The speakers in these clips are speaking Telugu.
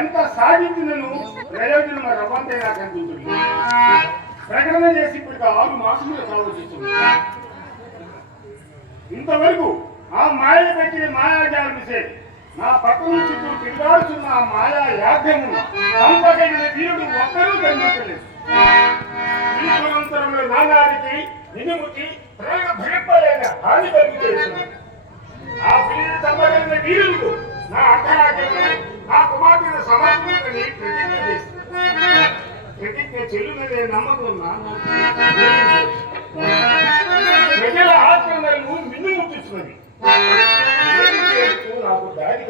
ఎంత సాధించినను ప్రయోజనం రవ్వంతైనా కనిపించదు. ప్రకటన చేసి ఇప్పటికి 6 మాసములు సాగుతుంది. ఇంతవరకు ఆ మాయ పెట్టిన మాయాజాలం విషయం నా పక్కన చుట్టూ తిరగాల్సిన ఆ మాయా యాభ్యము సంపదగిన వీరుడు ఒక్కరూ కనిపించలేదు. శ్రీపురంతరంలో నానాడికి నినుముకి భయపడలేక హాని కలుగుతుంది. ఆ వీరుడు సంపదగిన వీరుడు నా అర్ధరాజ్యము నా కుమార్తెను సమర్పించని ప్రతిజ్ఞ చేస్తుంది. ప్రతిజ్ఞ చెల్లుమనే నమ్మకం ప్రజల ఆత్మలను మిన్నుముట్టుచున్నది. నాకు దారి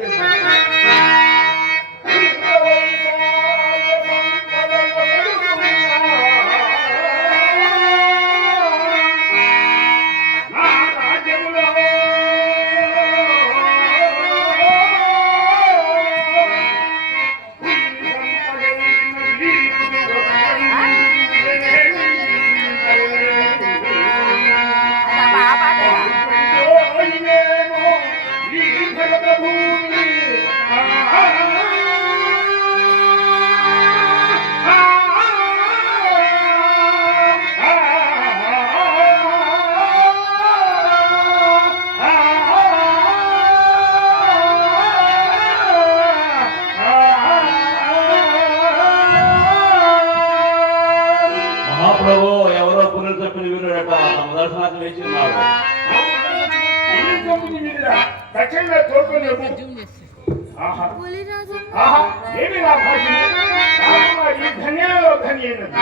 ధన్యాలో ధన్యైనది.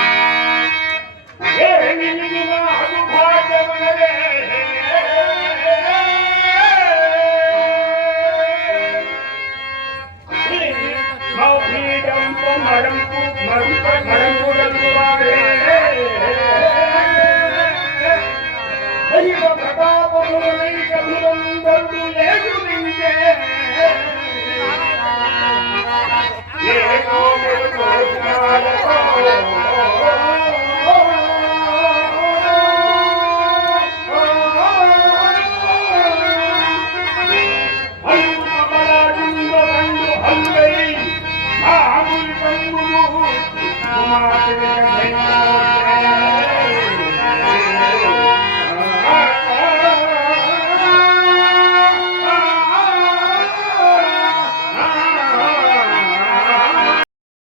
ప్రతాపములు